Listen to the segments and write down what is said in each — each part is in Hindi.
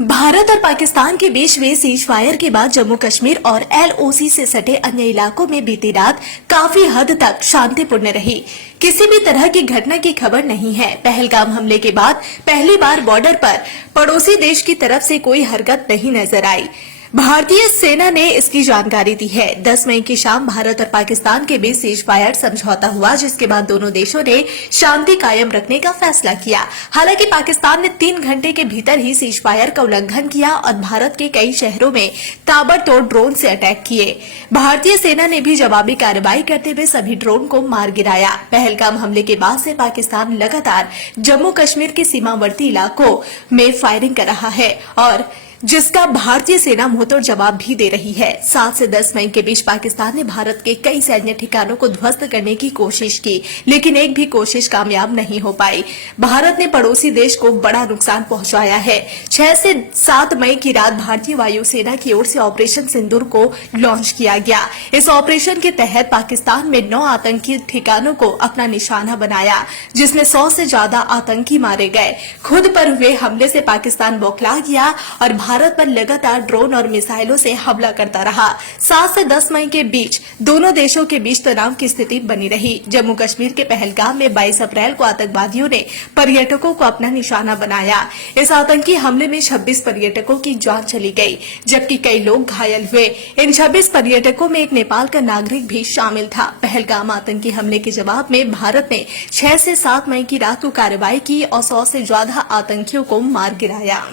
भारत और पाकिस्तान के बीच हुए सीज फायर के बाद जम्मू कश्मीर और एलओसी से सटे अन्य इलाकों में बीती रात काफी हद तक शांतिपूर्ण रही। किसी भी तरह की घटना की खबर नहीं है। पहलगाम हमले के बाद पहली बार बॉर्डर पर पड़ोसी देश की तरफ से कोई हरकत नहीं नजर आई। भारतीय सेना ने इसकी जानकारी दी है। 10 मई की शाम भारत और पाकिस्तान के बीच सीज फायर समझौता हुआ, जिसके बाद दोनों देशों ने शांति कायम रखने का फैसला किया। हालांकि पाकिस्तान ने 3 घंटे के भीतर ही सीज फायर का उल्लंघन किया और भारत के कई शहरों में ताबड़तोड़ ड्रोन से अटैक किए। भारतीय सेना ने भी जवाबी कार्रवाई करते हुए सभी ड्रोन को मार गिराया। पहलगाम हमले के बाद से पाकिस्तान लगातार जम्मू कश्मीर के सीमावर्ती इलाकों में फायरिंग कर रहा है और जिसका भारतीय सेना मुंहतोड़ जवाब भी दे रही है। 7 से 10 मई के बीच पाकिस्तान ने भारत के कई सैन्य ठिकानों को ध्वस्त करने की कोशिश की, लेकिन एक भी कोशिश कामयाब नहीं हो पाई। भारत ने पड़ोसी देश को बड़ा नुकसान पहुंचाया है। 6 से 7 मई की रात भारतीय वायुसेना की ओर से ऑपरेशन सिंदूर को लॉन्च किया गया। इस ऑपरेशन के तहत पाकिस्तान में 9 आतंकी ठिकानों को अपना निशाना बनाया, जिसमें 100 से ज्यादा आतंकी मारे गए। खुद पर हुए हमले से पाकिस्तान बौखला गया और भारत पर लगातार ड्रोन और मिसाइलों से हमला करता रहा। 7 से 10 मई के बीच दोनों देशों के बीच तनाव की स्थिति बनी रही। जम्मू कश्मीर के पहलगाम में 22 अप्रैल को आतंकवादियों ने पर्यटकों को अपना निशाना बनाया। इस आतंकी हमले में 26 पर्यटकों की जान चली गई, जबकि कई लोग घायल हुए। इन 26 पर्यटकों में एक नेपाल का नागरिक भी शामिल था। पहलगाम आतंकी हमले के जवाब में भारत ने 6 से 7 मई की रात को कार्रवाई की और 100 से ज्यादा आतंकियों को मार गिराया।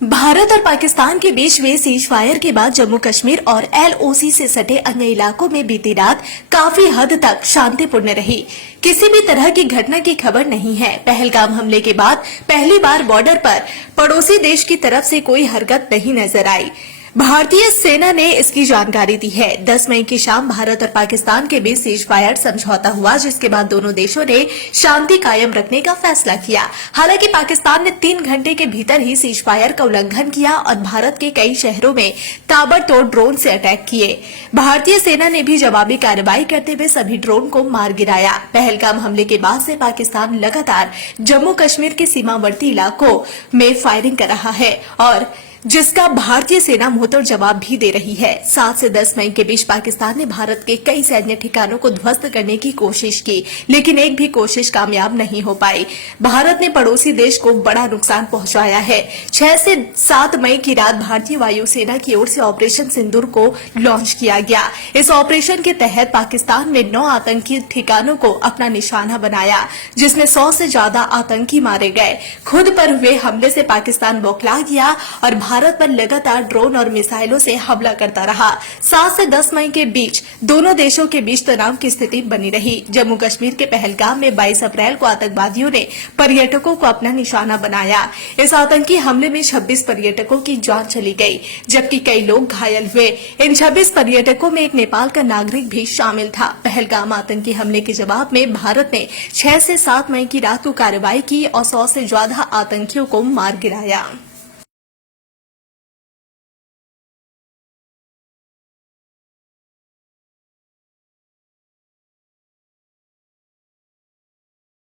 भारत और पाकिस्तान के बीच हुए सीज फायर के बाद जम्मू कश्मीर और एलओसी से सटे अन्य इलाकों में बीती रात काफी हद तक शांतिपूर्ण रही। किसी भी तरह की घटना की खबर नहीं है। पहलगाम हमले के बाद पहली बार बॉर्डर पर पड़ोसी देश की तरफ से कोई हरकत नहीं नजर आई। भारतीय सेना ने इसकी जानकारी दी है। 10 मई की शाम भारत और पाकिस्तान के बीच सीज फायर समझौता हुआ, जिसके बाद दोनों देशों ने शांति कायम रखने का फैसला किया। हालांकि पाकिस्तान ने 3 घंटे के भीतर ही सीज फायर का उल्लंघन किया और भारत के कई शहरों में ताबड़तोड़ ड्रोन से अटैक किए। भारतीय सेना ने भी जवाबी कार्रवाई करते हुए सभी ड्रोन को मार गिराया। पहलगाम हमले के बाद से पाकिस्तान लगातार जम्मू कश्मीर के सीमावर्ती इलाकों में फायरिंग कर रहा है और जिसका भारतीय सेना मुंहतोड़ जवाब भी दे रही है। 7 से 10 मई के बीच पाकिस्तान ने भारत के कई सैन्य ठिकानों को ध्वस्त करने की कोशिश की, लेकिन एक भी कोशिश कामयाब नहीं हो पाई। भारत ने पड़ोसी देश को बड़ा नुकसान पहुंचाया है। 6 से 7 मई की रात भारतीय वायुसेना की ओर से ऑपरेशन सिंदूर को लॉन्च किया गया। इस ऑपरेशन के तहत पाकिस्तान में 9 आतंकी ठिकानों को अपना निशाना बनाया, जिसमें 100 से ज्यादा आतंकी मारे गए। खुद पर हुए हमले से पाकिस्तान बौखला गया और भारत पर लगातार ड्रोन और मिसाइलों से हमला करता रहा। 7 से 10 मई के बीच दोनों देशों के बीच तनाव की स्थिति बनी रही। जम्मू कश्मीर के पहलगाम में 22 अप्रैल को आतंकवादियों ने पर्यटकों को अपना निशाना बनाया। इस आतंकी हमले में 26 पर्यटकों की जान चली गई, जबकि कई लोग घायल हुए। इन 26 पर्यटकों में एक नेपाल का नागरिक भी शामिल था। पहलगाम आतंकी हमले के जवाब में भारत ने 6 से 7 मई की रात को कार्रवाई की और 100 से ज्यादा आतंकियों को मार गिराया।